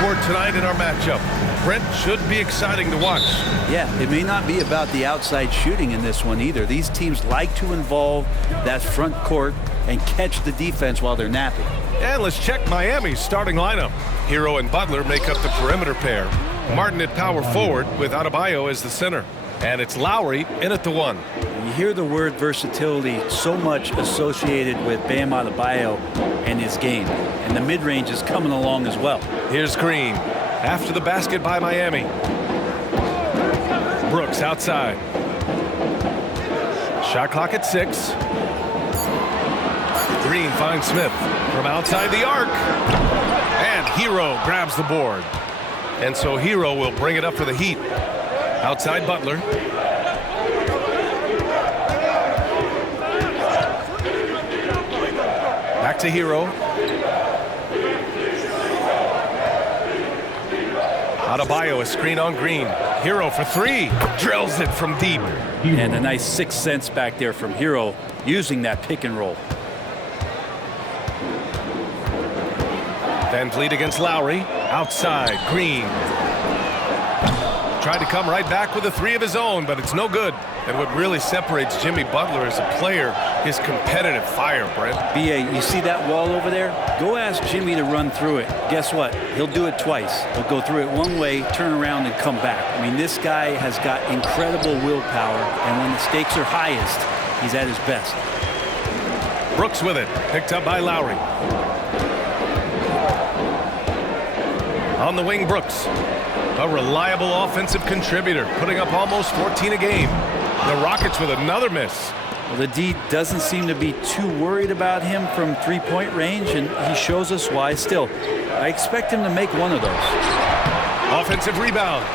court tonight in our matchup. Brent, should be exciting to watch. Yeah, it may not be about the outside shooting in this one either. These teams like to involve that front court and catch the defense while they're napping. And let's check Miami's starting lineup. Hero and Butler make up the perimeter pair. Martin at power forward with Adebayo as the center. And it's Lowry in at the 1. You hear the word versatility so much associated with Bam Adebayo and his game. And the mid-range is coming along as well. Here's Green. After the basket by Miami. Brooks outside. Shot clock at 6. Green finds Smith from outside the arc. And Hero grabs the board. And so Hero will bring it up for the Heat. Outside Butler. Back to Hero. Adebayo, a screen on Green. Hero for 3. Drills it from deep. And a nice 6 cents back there from Hero using that pick and roll. Van Vliet against Lowry. Outside, Green. Tried to come right back with a 3 of his own, but it's no good. And what really separates Jimmy Butler as a player is competitive fire, Brent. B.A., you see that wall over there? Go ask Jimmy to run through it. Guess what? He'll do it twice. He'll go through it one way, turn around, and come back. I mean, this guy has got incredible willpower, and when the stakes are highest, he's at his best. Brooks with it. Picked up by Lowry. On the wing, Brooks. A reliable offensive contributor, putting up almost 14 a game. The Rockets with another miss. Well, the D doesn't seem to be too worried about him from three-point range, and he shows us why. Still, I expect him to make one of those. Offensive rebound.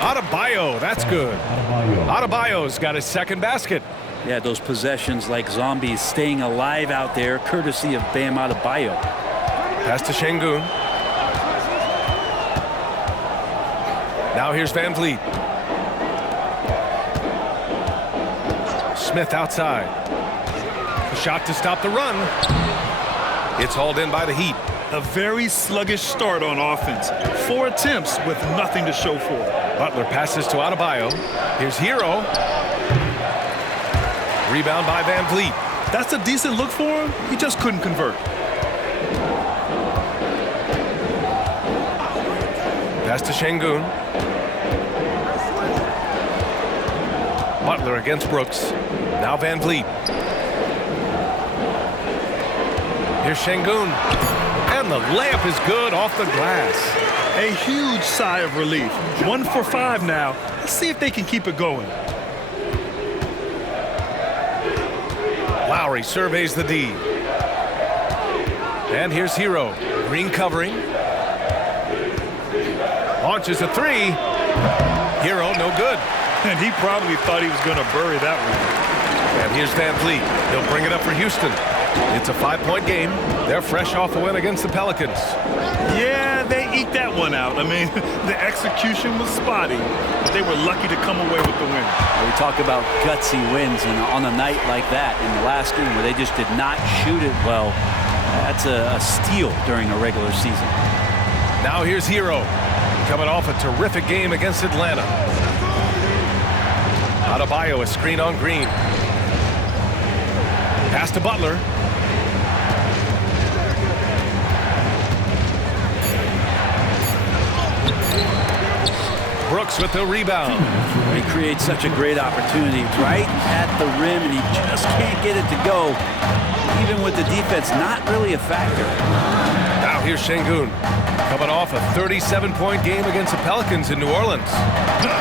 Adebayo, that's good. Adebayo's got his second basket. Yeah, those possessions like zombies staying alive out there, courtesy of Bam Adebayo. Pass to Şengün. Now here's Van Vliet. Smith outside. A shot to stop the run. It's hauled in by the Heat. A very sluggish start on offense. 4 attempts with nothing to show for it. Butler passes to Adebayo. Here's Hero. Rebound by Van Vliet. That's a decent look for him. He just couldn't convert. Pass to Şengün. Butler against Brooks. Now Van Vliet. Here's Şengün. And the layup is good off the glass. A huge sigh of relief. 1 for 5 now. Let's see if they can keep it going. Lowry surveys the D. And here's Hero. Green covering. Launches a 3. Hero, no good. And he probably thought he was going to bury that one. And here's Van Vliet. He'll bring it up for Houston. It's a 5-point game. They're fresh off a win against the Pelicans. Yeah, they eked that one out. I mean, the execution was spotty, but they were lucky to come away with the win. We talk about gutsy wins, and on a night like that in the last game where they just did not shoot it well, that's a steal during a regular season. Now here's Hero, coming off a terrific game against Atlanta. Adebayo, a screen on Green. Pass to Butler. Brooks with the rebound. He creates such a great opportunity right at the rim, and he just can't get it to go. Even with the defense not really a factor. Now here's Şengün, coming off a 37-point game against the Pelicans in New Orleans.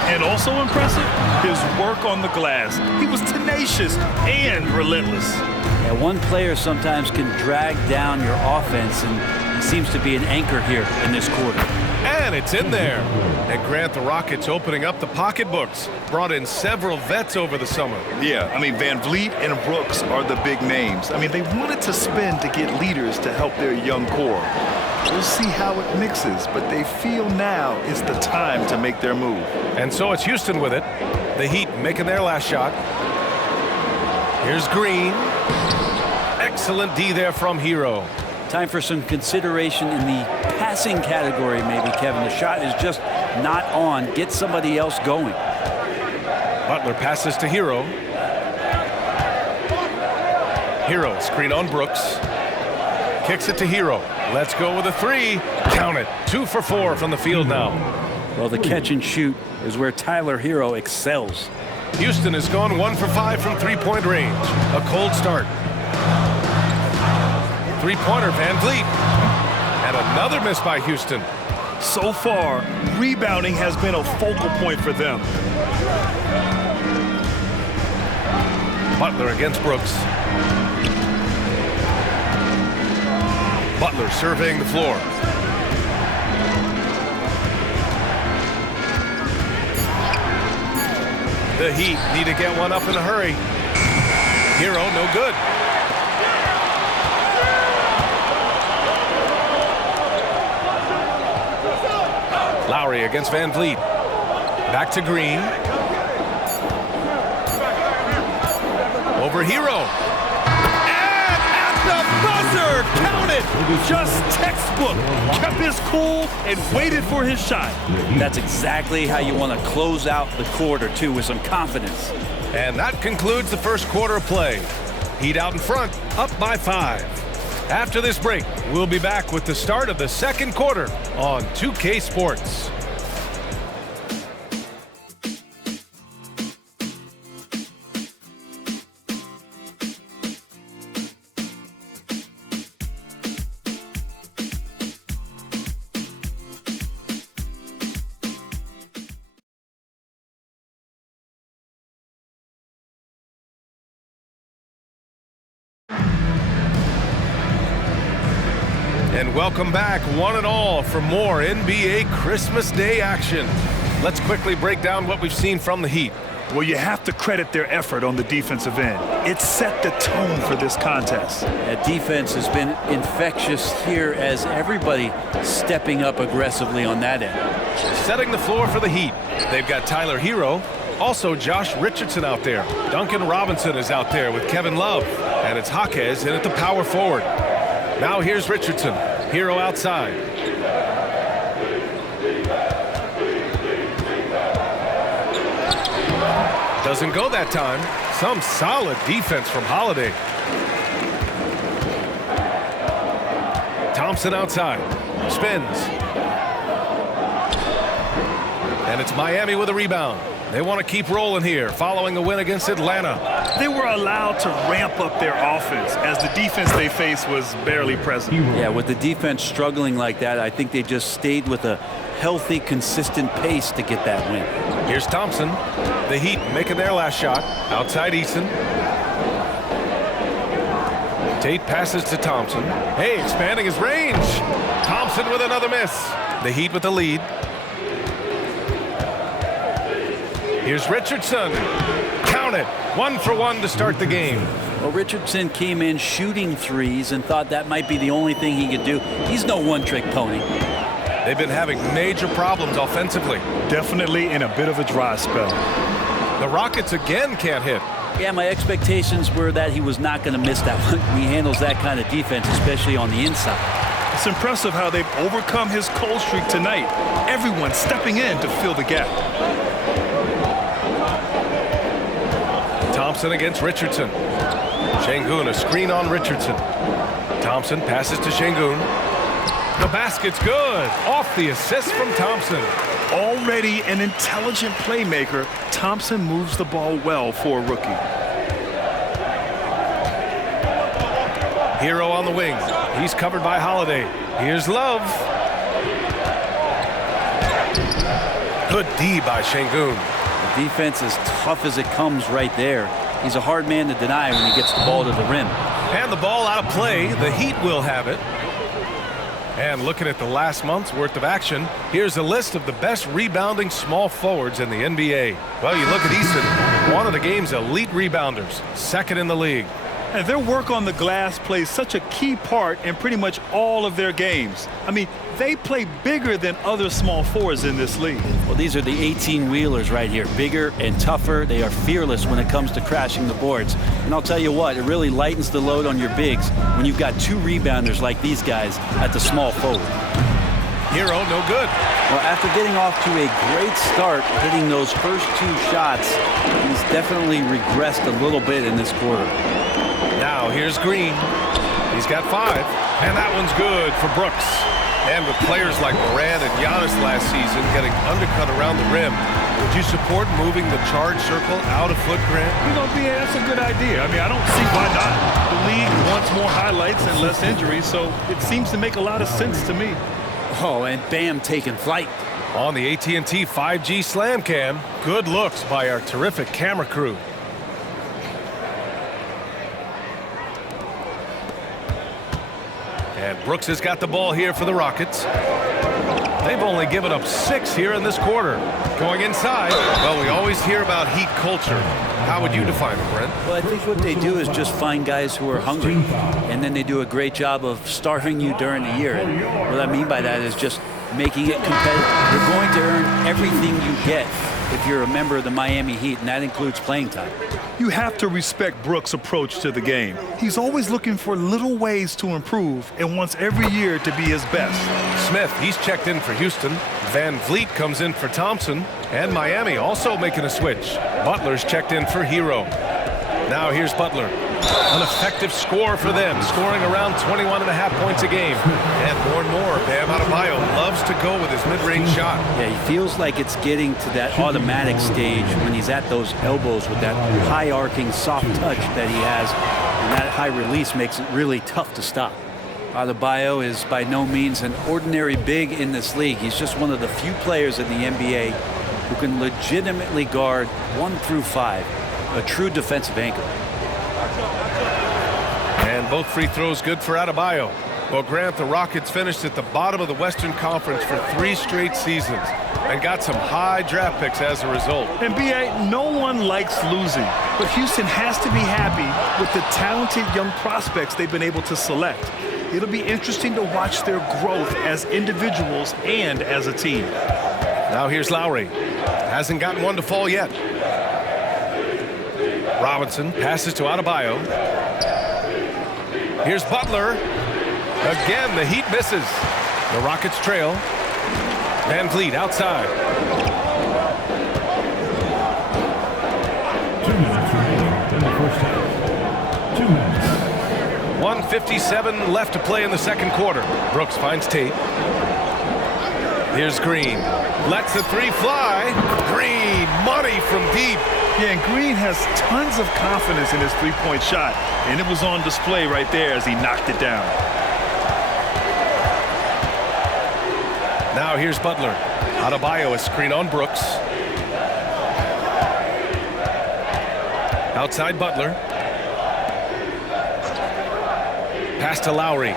And also impressive, his work on the glass. He was tenacious and relentless. Yeah, one player sometimes can drag down your offense, and he seems to be an anchor here in this quarter. And it's in there. And Grant, the Rockets opening up the pocketbooks. Brought in several vets over the summer. Yeah, I mean, Van Vliet and Brooks are the big names. I mean, they wanted to spend to get leaders to help their young core. We'll see how it mixes, but they feel now is the time to make their move. And so it's Houston with it. The Heat making their last shot. Here's Green. Excellent D there from Hero. Time for some consideration in the passing category, maybe, Kevin. The shot is just not on. Get somebody else going. Butler passes to Hero. Hero, screen on Brooks. Kicks it to Hero. Let's go with a three. Count it. 2 for 4 from the field now. Well, the catch and shoot is where Tyler Hero excels. Houston has gone 1 for 5 from three-point range. A cold start. Three-pointer, Van Vliet. And another miss by Houston. So far, rebounding has been a focal point for them. Butler against Brooks. Butler surveying the floor. The Heat need to get one up in a hurry. Hero, no good. Lowry against Van Vliet. Back to Green. Over Hero. And at the buzzer, count it. Just textbook. Kept his cool and waited for his shot. That's exactly how you want to close out the quarter, too, with some confidence. And that concludes the first quarter of play. Heat out in front, up by 5. After this break, we'll be back with the start of the second quarter on 2K Sports. And welcome back, one and all, for more NBA Christmas Day action. Let's quickly break down what we've seen from the Heat. Well, you have to credit their effort on the defensive end. It set the tone for this contest. That defense has been infectious here as everybody stepping up aggressively on that end. Setting the floor for the Heat, they've got Tyler Hero, also Josh Richardson out there. Duncan Robinson is out there with Kevin Love, and it's Jaquez in at the power forward. Now here's Richardson. Hero outside. Doesn't go that time. Some solid defense from Holiday. Thompson outside. Spins. And it's Miami with a rebound. They want to keep rolling here following the win against Atlanta. They were allowed to ramp up their offense as the defense they faced was barely present. Yeah, with the defense struggling like that, I think they just stayed with a healthy, consistent pace to get that win. Here's Thompson. The Heat making their last shot. Outside Eason. Tate passes to Thompson. Hey, expanding his range. Thompson with another miss. The Heat with the lead. Here's Richardson. Count it. 1 for 1 to start the game. Well, Richardson came in shooting threes and thought that might be the only thing he could do. He's no one-trick pony. They've been having major problems offensively. Definitely in a bit of a dry spell. The Rockets again can't hit. Yeah, my expectations were that he was not going to miss that one. He handles that kind of defense, especially on the inside. It's impressive how they've overcome his cold streak tonight. Everyone stepping in to fill the gap. Thompson against Richardson. Şengün, a screen on Richardson. Thompson passes to Şengün. The basket's good. Off the assist from Thompson. Already an intelligent playmaker, Thompson moves the ball well for a rookie. Hero on the wing. He's covered by Holiday. Here's Love. Good D by Şengün. The defense is tough as it comes right there. He's a hard man to deny when he gets the ball to the rim. And the ball out of play. The Heat will have it. And looking at the last month's worth of action, here's a list of the best rebounding small forwards in the NBA. Well, you look at Eason, one of the game's elite rebounders, second in the league. And their work on the glass plays such a key part in pretty much all of their games. I mean, they play bigger than other small forwards in this league. Well, these are the 18-wheelers right here. Bigger and tougher. They are fearless when it comes to crashing the boards. And I'll tell you what, it really lightens the load on your bigs when you've got two rebounders like these guys at the small forward. Hero, no good. Well, after getting off to a great start, hitting those first two shots, he's definitely regressed a little bit in this quarter. Now here's Green. He's got 5, and that one's good for Brooks. And with players like Morant and Giannis last season getting undercut around the rim, would you support moving the charge circle out a foot, Grant? That's a good idea. I mean, I don't see why not. The league wants more highlights and less injuries, so it seems to make a lot of sense to me. Oh, and Bam taking flight. On the AT&T 5G Slam Cam, good looks by our terrific camera crew. And Brooks has got the ball here for the Rockets. They've only given up 6 here in this quarter. Going inside, well, we always hear about Heat culture. How would you define it, Brent? Well, I think what they do is just find guys who are hungry, and then they do a great job of starving you during the year. And what I mean by that is just making it competitive. You're going to earn everything you get if you're a member of the Miami Heat, and that includes playing time. You have to respect Brooks' approach to the game. He's always looking for little ways to improve and wants every year to be his best. Smith, he's checked in for Houston. Van Vliet comes in for Thompson. And Miami also making a switch. Butler's checked in for Hero. Now here's Butler. An effective score for them, scoring around 21.5 points a game. And more, Bam Adebayo loves to go with his mid-range shot. Yeah, he feels like it's getting to that automatic stage when he's at those elbows with that high-arcing soft touch that he has. And that high release makes it really tough to stop. Adebayo is by no means an ordinary big in this league. He's just one of the few players in the NBA who can legitimately guard 1 through 5, a true defensive anchor. And both free throws good for Adebayo. Well, Grant, the Rockets finished at the bottom of the Western Conference for 3 straight seasons and got some high draft picks as a result. And B.A., no one likes losing, but Houston has to be happy with the talented young prospects they've been able to select. It'll be interesting to watch their growth as individuals and as a team. Now here's Lowry. Hasn't gotten one to fall yet. Robinson passes to Adebayo. Here's Butler. Again, the Heat misses. The Rockets trail. Van Vliet outside. 2 minutes remaining in the first half. 2 minutes. 1:57 left to play in the second quarter. Brooks finds Tate. Here's Green. Lets the 3 fly. Green, money from deep. Yeah, and Green has tons of confidence in his three-point shot, and it was on display right there as he knocked it down. Now here's Butler. Adebayo, a screen on Brooks. Outside Butler. Pass to Lowry.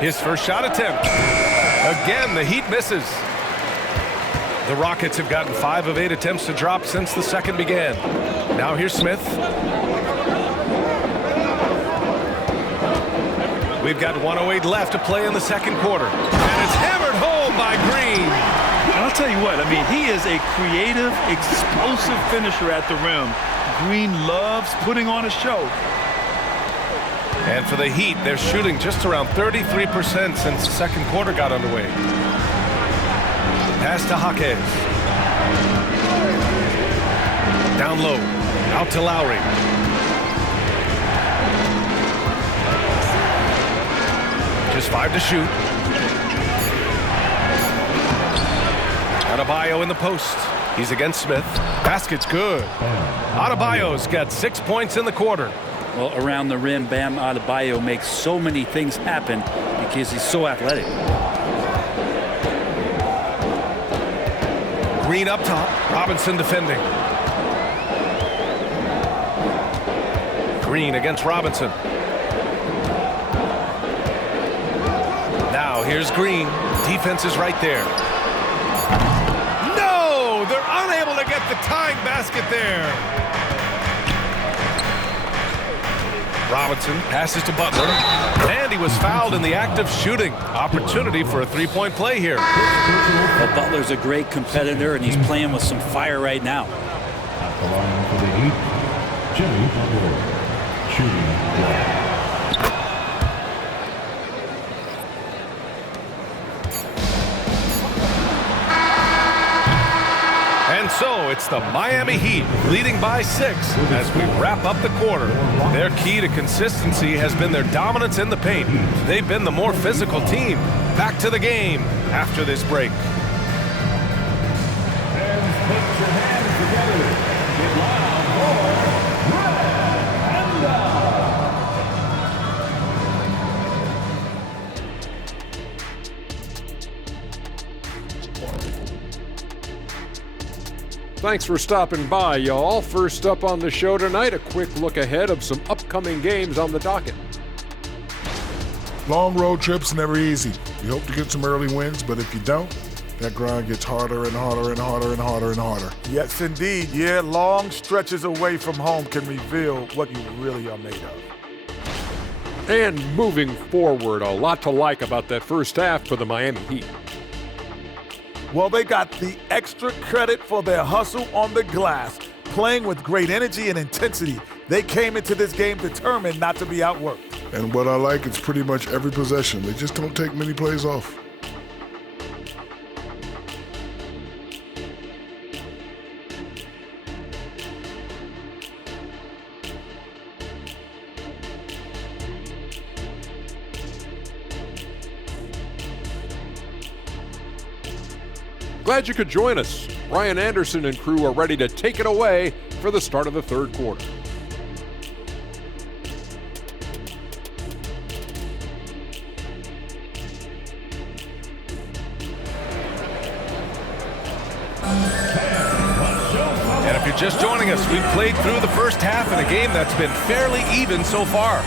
His first shot attempt. Again, the Heat misses. The Rockets have gotten 5 of 8 attempts to drop since the second began. Now here's Smith. We've got 1:08 left to play in the second quarter. And it's hammered home by Green. And I'll tell you what, I mean, he is a creative, explosive finisher at the rim. Green loves putting on a show. And for the Heat, they're shooting just around 33% since the second quarter got underway. Pass to Jaquez. Down low. Out to Lowry. Just 5 to shoot. Adebayo in the post. He's against Smith. Basket's good. Adebayo's got 6 points in the quarter. Well, around the rim, Bam Adebayo makes so many things happen because he's so athletic. Green up top. Robinson defending. Green against Robinson. Now here's Green. Defense is right there. No! They're unable to get the tying basket there. Robinson passes to Butler, and he was fouled in the act of shooting. Opportunity for a three-point play here. Well, Butler's a great competitor, and he's playing with some fire right now. At the line for the Heat, Jimmy Butler, shooting one. And so it's the Miami Heat leading by 6 as we wrap up the quarter. Their key to consistency has been their dominance in the paint. They've been the more physical team. Back to the game after this break. And put your hands together. Get loud for Red Panda. Thanks for stopping by, y'all. First up on the show tonight, a quick look ahead of some upcoming games on the docket. Long road trips never easy. You hope to get some early wins, but if you don't, that grind gets harder and harder and harder and harder and harder. Yes, indeed. Yeah, long stretches away from home can reveal what you really are made of. And moving forward, a lot to like about that first half for the Miami Heat. Well, they got the extra credit for their hustle on the glass, playing with great energy and intensity. They came into this game determined not to be outworked. And what I like is pretty much every possession. They just don't take many plays off. Glad you could join us. Brian Anderson and crew are ready to take it away for the start of the third quarter. And if you're just joining us, we've played through the first half in a game that's been fairly even so far.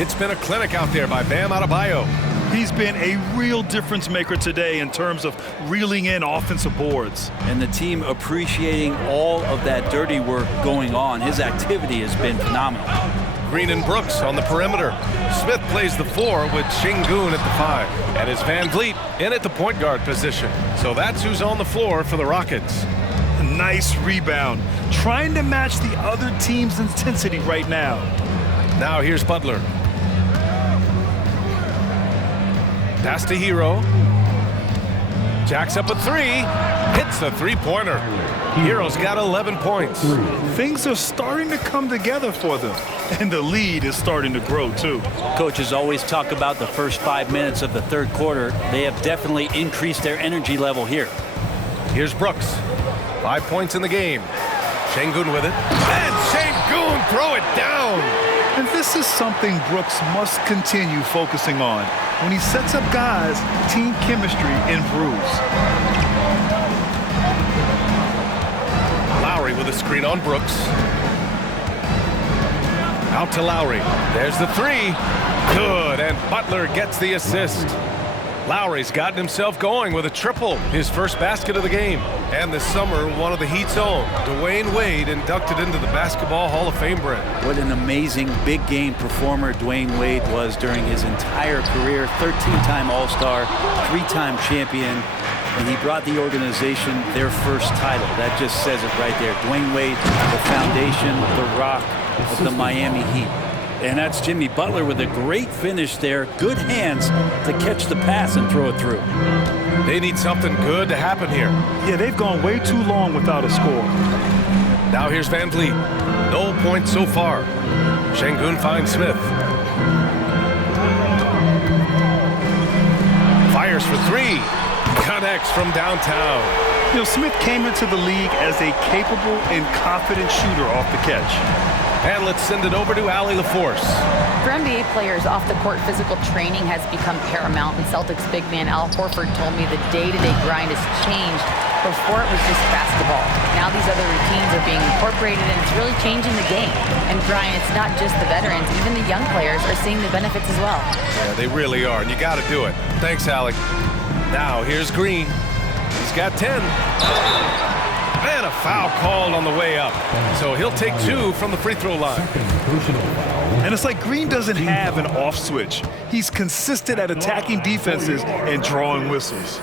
It's been a clinic out there by Bam Adebayo. He's been a real difference maker today in terms of reeling in offensive boards. And the team appreciating all of that dirty work going on. His activity has been phenomenal. Green and Brooks on the perimeter. Smith plays the 4 with Şengün at the 5. And it's Van Vliet in at the point guard position. So that's who's on the floor for the Rockets. Nice rebound. Trying to match the other team's intensity right now. Now here's Butler. Pass to Hero. Jacks up a 3. Hits a three-pointer. Hero's got 11 points. Things are starting to come together for them. And the lead is starting to grow, too. Coaches always talk about the first 5 minutes of the third quarter. They have definitely increased their energy level here. Here's Brooks. 5 points in the game. Şengün with it. And Şengün throw it down. And this is something Brooks must continue focusing on. When he sets up guys, team chemistry improves. Lowry with a screen on Brooks. Out to Lowry. There's the 3. Good, and Butler gets the assist. Lowry's gotten himself going with a triple, his first basket of the game. And this summer, one of the Heat's own, Dwayne Wade, inducted into the Basketball Hall of Fame, Brent. What an amazing big game performer Dwayne Wade was during his entire career. 13-time All-Star, 3-time champion, and he brought the organization their first title. That just says it right there. Dwayne Wade, the foundation, the rock of the Miami Heat. And that's Jimmy Butler with a great finish there. Good hands to catch the pass and throw it through. They need something good to happen here. Yeah, they've gone way too long without a score. Now here's Van Vliet. No points so far. Şengün finds Smith. Fires for 3. Connects from downtown. You know, Smith came into the league as a capable and confident shooter off the catch. And let's send it over to Allie LaForce. For NBA players, off-the-court physical training has become paramount, and Celtics big man Al Horford told me the day-to-day grind has changed. Before it was just basketball. Now these other routines are being incorporated, and it's really changing the game. And Brian, it's not just the veterans, even the young players are seeing the benefits as well. Yeah, they really are, and you got to do it. Thanks, Alec. Now here's Green. He's got 10. And a foul called on the way up. So he'll take 2 from the free throw line. Second personal foul And it's like Green doesn't have an off switch. He's consistent at attacking defenses and drawing whistles.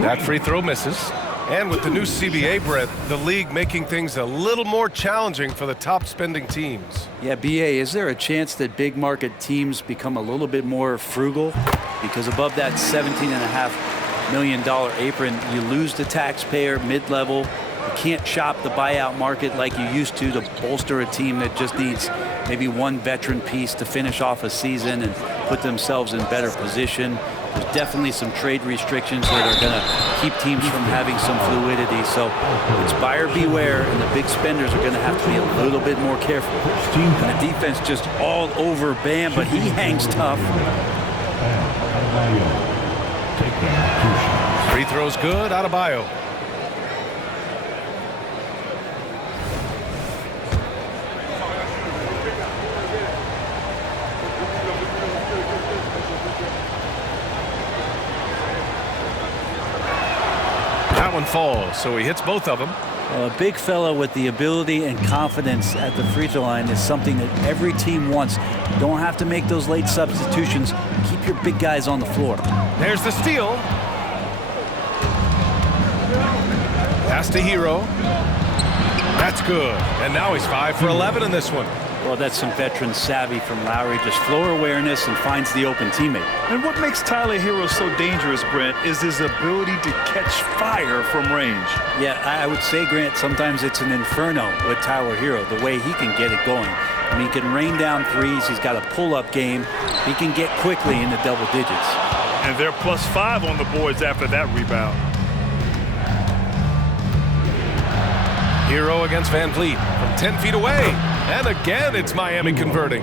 That free throw misses. And with the new CBA, Brett, the league making things a little more challenging for the top spending teams. Yeah, BA, is there a chance that big market teams become a little bit more frugal? Because above that $17.5 million apron, you lose the taxpayer mid-level. You can't shop the buyout market like you used to bolster a team that just needs maybe one veteran piece to finish off a season and put themselves in better position. There's definitely some trade restrictions that are going to keep teams from having some fluidity. So it's buyer beware, and the big spenders are going to have to be a little bit more careful. And the defense just all over Bam, but he hangs tough. Free throw's good, Adebayo. That one falls, so he hits both of them. A big fella with the ability and confidence at the free throw line is something that every team wants. You don't have to make those late substitutions. Keep your big guys on the floor. There's the steal. Pass to Hero. That's good. And now he's 5 for 11 in this one. Well, that's some veteran savvy from Lowry. Just floor awareness and finds the open teammate. And what makes Tyler Hero so dangerous, Brent, is his ability to catch fire from range. Yeah, I would say, Grant, sometimes it's an inferno with Tyler Hero, the way he can get it going. I mean, he can rain down threes. He's got a pull-up game. He can get quickly into double digits. And they're +5 on the boards after that rebound. Hero against Van Vliet from 10 feet away. And again, it's Miami converting.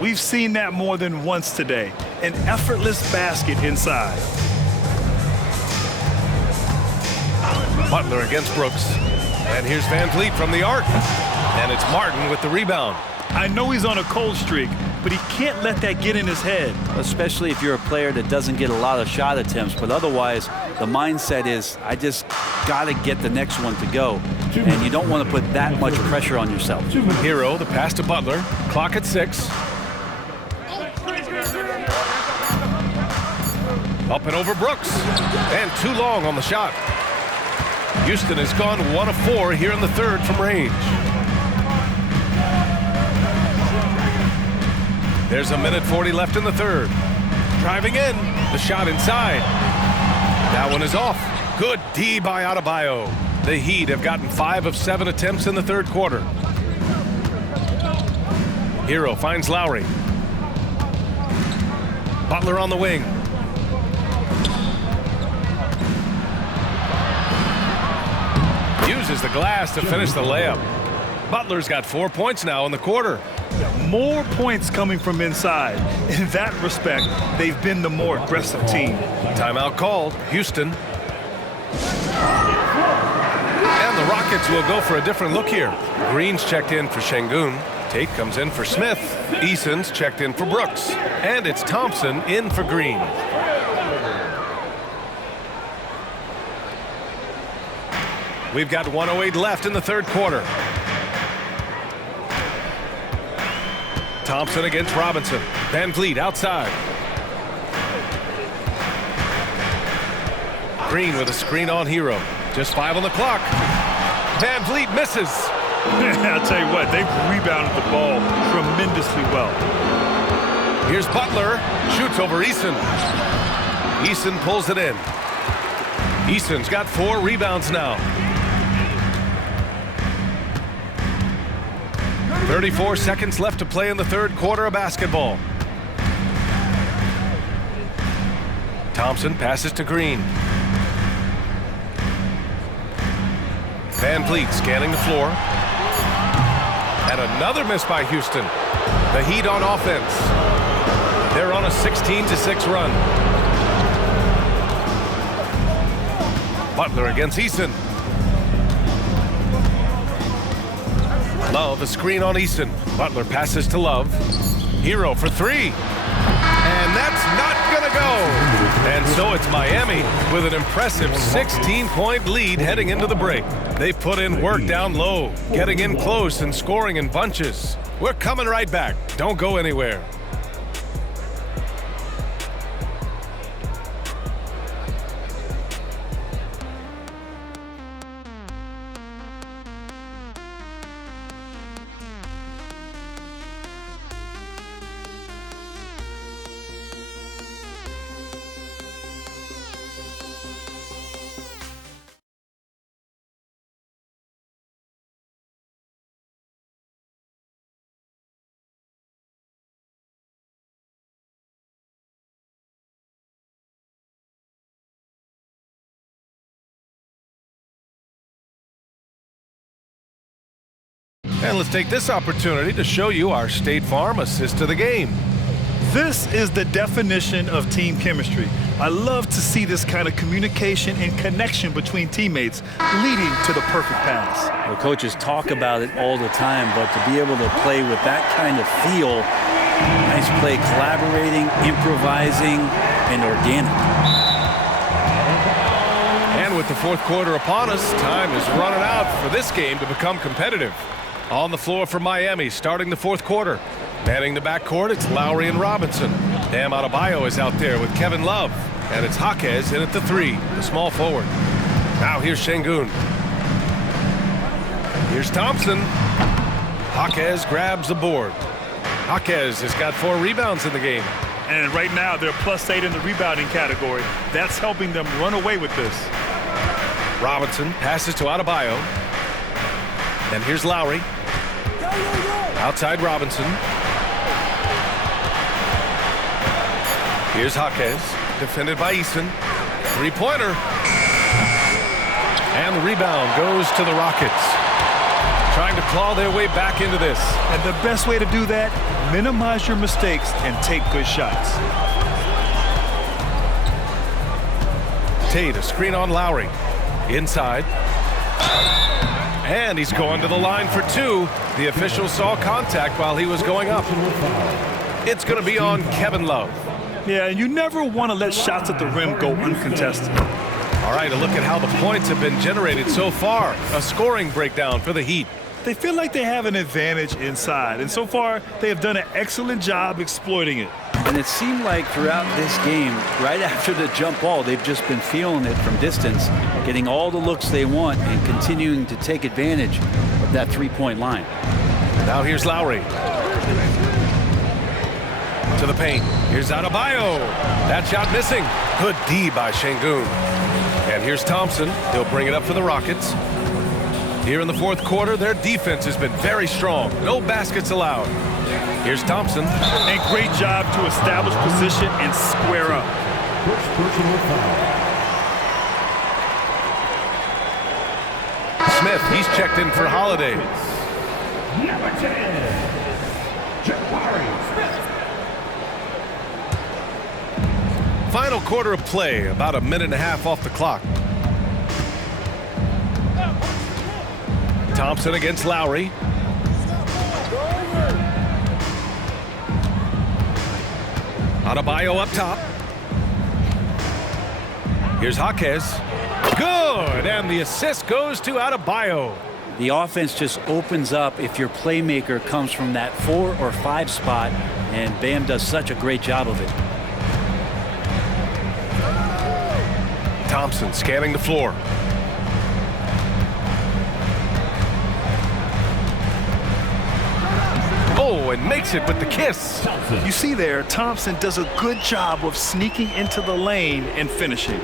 We've seen that more than once today. An effortless basket inside. Butler against Brooks. And here's Van Vliet from the arc. And it's Martin with the rebound. I know he's on a cold streak, but he can't let that get in his head. Especially if you're a player that doesn't get a lot of shot attempts. But otherwise, the mindset is, I just got to get the next one to go. And you don't want to put that much pressure on yourself. Hero, the pass to Butler. Clock at 6. Up and over Brooks. And too long on the shot. Houston has gone 1 of 4 here in the third from range. There's 1:40 left in the third. Driving in. The shot inside. That one is off. Good D by Adebayo. The Heat have gotten 5 of 7 attempts in the third quarter. Hero finds Lowry. Butler on the wing. Uses the glass to finish the layup. Butler's got 4 points now in the quarter. More points coming from inside. In that respect, they've been the more aggressive team. Timeout called. Houston. And the Rockets will go for a different look here. Green's checked in for Şengün. Tate comes in for Smith. Eason's checked in for Brooks. And it's Thompson in for Green. We've got 1:08 left in the third quarter. Thompson against Robinson. Van Vliet outside. Green with a screen on Hero. Just 5 on the clock. Van Vliet misses. I'll tell you what, they've rebounded the ball tremendously well. Here's Butler. Shoots over Eason. Eason pulls it in. Eason's got 4 rebounds now. 34 seconds left to play in the third quarter of basketball. Thompson passes to Green. Van Vliet scanning the floor. And another miss by Houston. The Heat on offense. They're on a 16-6 run. Butler against Eason. Love, a screen on Eason. Butler passes to Love. Hero for 3. And that's not going to to go. And so it's Miami with an impressive 16-point lead heading into the break. They put in work down low, getting in close and scoring in bunches. We're coming right back. Don't go anywhere. And let's take this opportunity to show you our State Farm assist to the game. This is the definition of team chemistry. I love to see this kind of communication and connection between teammates leading to the perfect pass. Well, coaches talk about it all the time, but to be able to play with that kind of feel, nice play, collaborating, improvising, and organic. And with the fourth quarter upon us, time is running out for this game to become competitive. On the floor for Miami, starting the fourth quarter. Manning the backcourt, it's Lowry and Robinson. Bam Adebayo is out there with Kevin Love. And it's Jaquez in at the three, the small forward. Now here's Şengün. Here's Thompson. Jaquez grabs the board. Jaquez has got 4 rebounds in the game. And right now, they're +8 in the rebounding category. That's helping them run away with this. Robinson passes to Adebayo. And here's Lowry. Outside Robinson. Here's Jaquez, defended by Eason. Three-pointer. And the rebound goes to the Rockets. Trying to claw their way back into this. And the best way to do that, minimize your mistakes and take good shots. Tate, a screen on Lowry. Inside. And he's going to the line for 2. The official saw contact while he was going up. It's going to be on Kevin Love. Yeah, and you never want to let shots at the rim go uncontested. All right, a look at how the points have been generated so far. A scoring breakdown for the Heat. They feel like they have an advantage inside, and so far they have done an excellent job exploiting it. And it seemed like throughout this game, right after the jump ball, they've just been feeling it from distance, getting all the looks they want and continuing to take advantage of that three-point line. Now here's Lowry. To the paint. Here's Adebayo. That shot missing. Good D by Şengün. And here's Thompson. He'll bring it up for the Rockets. Here in the fourth quarter, their defense has been very strong. No baskets allowed. Here's Thompson. And great job to establish position and square up. First personal foul. Smith, he's checked in for Holiday. Number 10, Jabari Smith. Final quarter of play, about a minute and a half off the clock. Thompson against Lowry. Adebayo up top. Here's Jaquez. Good, and the assist goes to Adebayo. The offense just opens up if your playmaker comes from that 4 or 5 spot, and Bam does such a great job of it. Thompson scanning the floor. Oh, and makes it with the kiss. You see there, Thompson does a good job of sneaking into the lane and finishing.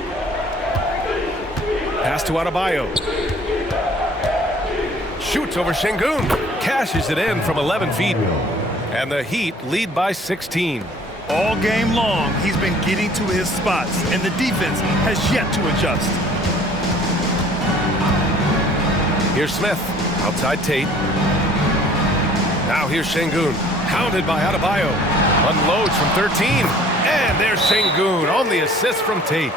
Pass to Adebayo. Shoots over Şengün. Cashes it in from 11 feet. And the Heat lead by 16. All game long, he's been getting to his spots, and the defense has yet to adjust. Here's Smith. Outside Tate. Now here's Şengün. Pounded by Adebayo. Unloads from 13. And there's Şengün on the assist from Tate.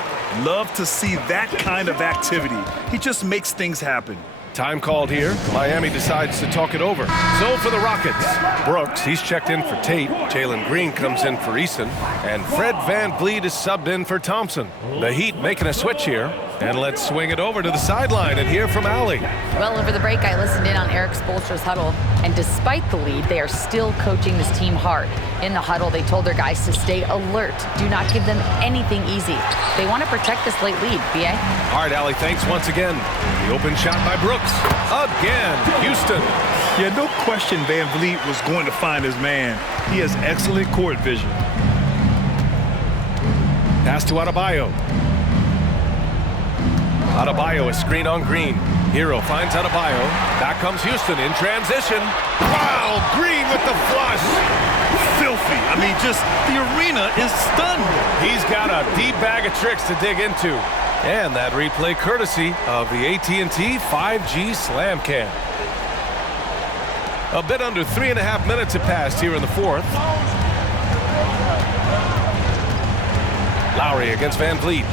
Love to see that kind of activity. He just makes things happen. Time called here. Miami decides to talk it over. So for the Rockets, Brooks, he's checked in for Tate. Jalen Green comes in for Eason. And Fred VanVleet is subbed in for Thompson. The Heat making a switch here. And let's swing it over to the sideline and hear from Allie. Well, over the break, I listened in on Eric Spoelstra's huddle. And despite the lead, they are still coaching this team hard. In the huddle, they told their guys to stay alert. Do not give them anything easy. They want to protect this late lead, B.A. All right, Allie, thanks once again. The open shot by Brooks. Again, Houston. Yeah, no question VanVleet was going to find his man. He has excellent court vision. Pass to Adebayo. Adebayo, a screen on Green. Hero finds Adebayo. Back comes Houston in transition. Wow, Green with the flush. Filthy. I mean, just the arena is stunned. He's got a deep bag of tricks to dig into. And that replay courtesy of the AT&T 5G Slam Cam. A bit under 3.5 minutes have passed here in the fourth. Lowry against VanVleet.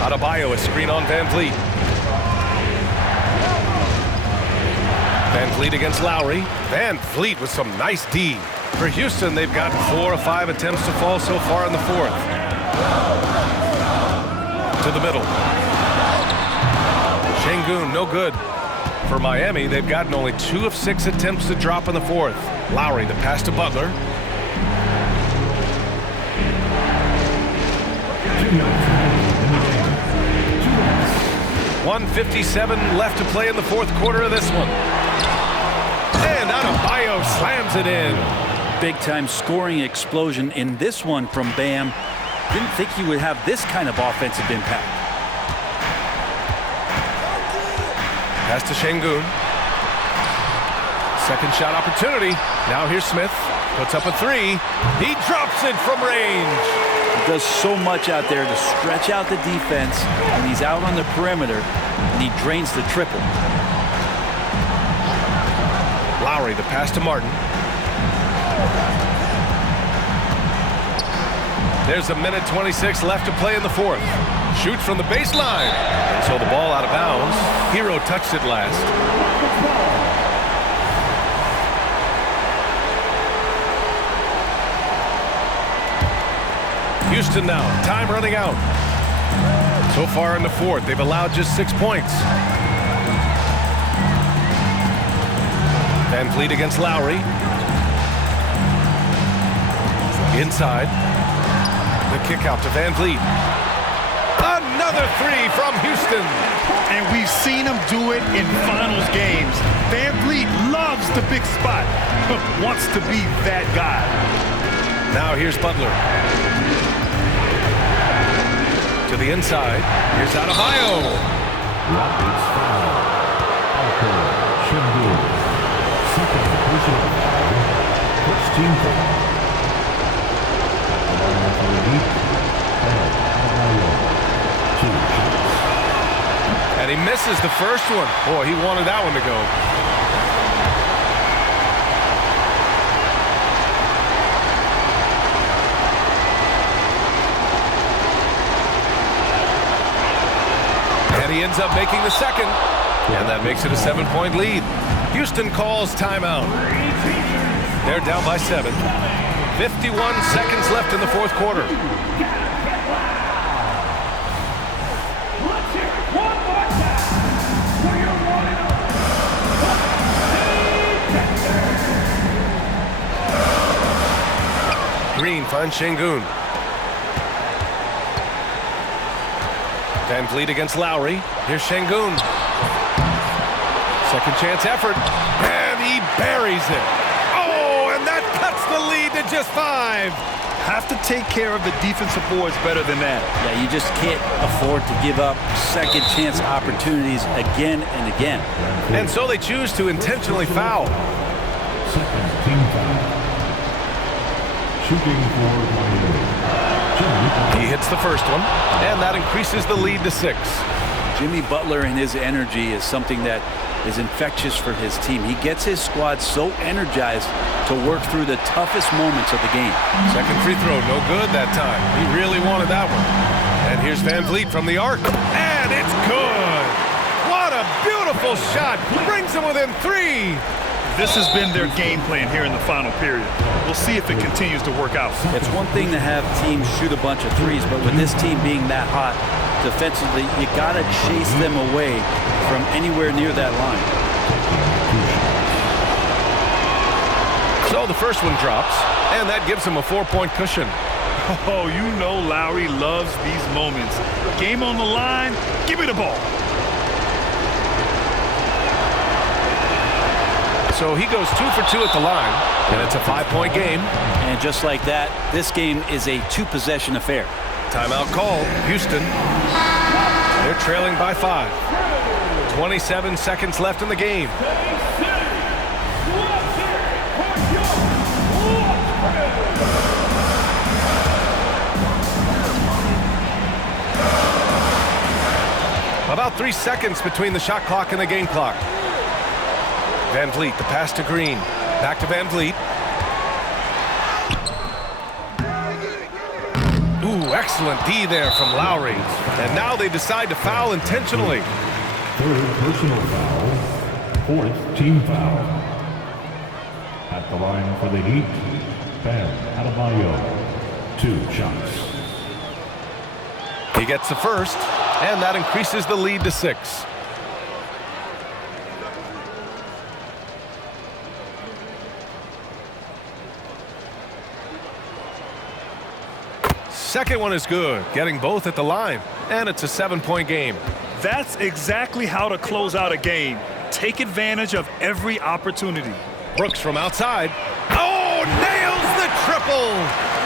Adebayo, a screen on VanVleet. VanVleet against Lowry. VanVleet with some nice D. For Houston, they've got 4 of 5 attempts to fall so far in the fourth. To the middle. Şengün, no good. For Miami, they've gotten only 2 of 6 attempts to drop in the fourth. Lowry, the pass to Butler. .157 left to play in the fourth quarter of this one. And Adebayo slams it in. Big-time scoring explosion in this one from Bam. Didn't think he would have this kind of offensive impact. Pass to Şengün. Second shot opportunity. Now here's Smith. Puts up a 3. He drops it from range. He does so much out there to stretch out the defense when he's out on the perimeter, and he drains the triple. Lowry, the pass to Martin. There's a minute 26 left to play in the fourth. Shoots from the baseline. And so the ball out of bounds. Hero touched it last. Houston now, time running out. So far in the fourth, they've allowed just 6 points. VanVleet against Lowry. Inside. The kick out to VanVleet. Another 3 from Houston. And we've seen him do it in finals games. VanVleet loves the big spot, but wants to be that guy. Now here's Butler. To the inside. Here's Adebayo. Rockets foul. Alcoa, Şengün. Second personal foul. First team foul. And he misses the first one. Boy, he wanted that one to go. And he ends up making the second. And that makes it a 7-point lead. Houston calls timeout. They're down by 7. 51 seconds left in the fourth quarter. Green finds Şengün. VanVleet against Lowry. Here's Şengün. Second chance effort. And he buries it. Oh, and that cuts the lead to just 5. Have to take care of the defensive boards better than that. Yeah, you just can't afford to give up second chance opportunities again and again. And so they choose to intentionally foul. Second team foul. Shooting for Miami. He hits the first one, and that increases the lead to 6. Jimmy Butler and his energy is something that is infectious for his team. He gets his squad so energized to work through the toughest moments of the game. Second free throw, no good that time. He really wanted that one. And here's VanVleet from the arc, and it's good. What a beautiful Beautiful shot. Brings them within 3. This has been their game plan here in the final period. We'll see if it continues to work out. It's one thing to have teams shoot a bunch of threes, but with this team being that hot defensively, you got to chase them away from anywhere near that line. So the first one drops, and that gives him a 4-point cushion. Oh, you know Lowry loves these moments. Game on the line, give me the ball. So he goes 2 for 2 at the line, and it's a 5-point game. And just like that, this game is a 2-possession affair. Timeout call, Houston. They're trailing by 5. 27 seconds left in the game. About 3 seconds between the shot clock and the game clock. Van Vliet, the pass to Green. Back to Van Vliet. Ooh, excellent D there from Lowry. And now they decide to foul intentionally. Third personal foul. Fourth team foul. At the line for the Heat, Bam Adebayo. 2 shots. He gets the first, and that increases the lead to 6. Second one is good, getting both at the line, and it's a 7-point game. That's exactly how to close out a game. Take advantage of every opportunity. Brooks from outside. Oh, nails the triple!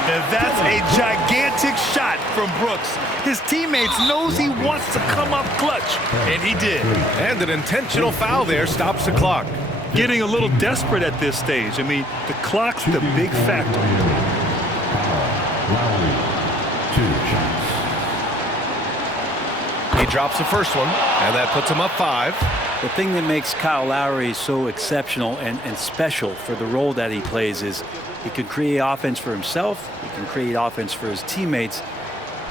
And that's a gigantic shot from Brooks. His teammates knows he wants to come up clutch, and he did. And an intentional foul there stops the clock. Getting a little desperate at this stage. I mean, the clock's the big factor. Lowry. 2 shots. He drops the first one, and that puts him up 5. The thing that makes Kyle Lowry so exceptional and special for the role that he plays is he can create offense for himself, he can create offense for his teammates,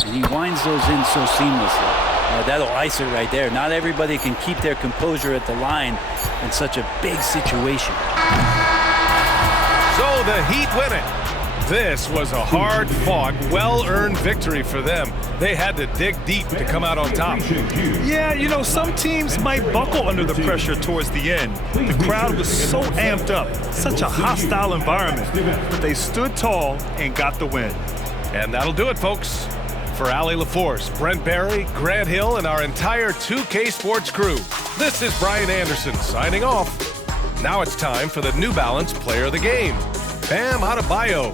and he winds those in so seamlessly. That'll ice it right there. Not everybody can keep their composure at the line in such a big situation. So the Heat win it. This was a hard-fought, well-earned victory for them. They had to dig deep to come out on top. Yeah, you know, some teams might buckle under the pressure towards the end. The crowd was so amped up, such a hostile environment. But they stood tall and got the win. And that'll do it, folks. For Allie LaForce, Brent Barry, Grant Hill, and our entire 2K Sports crew, this is Brian Anderson signing off. Now it's time for the New Balance Player of the Game, Bam Adebayo.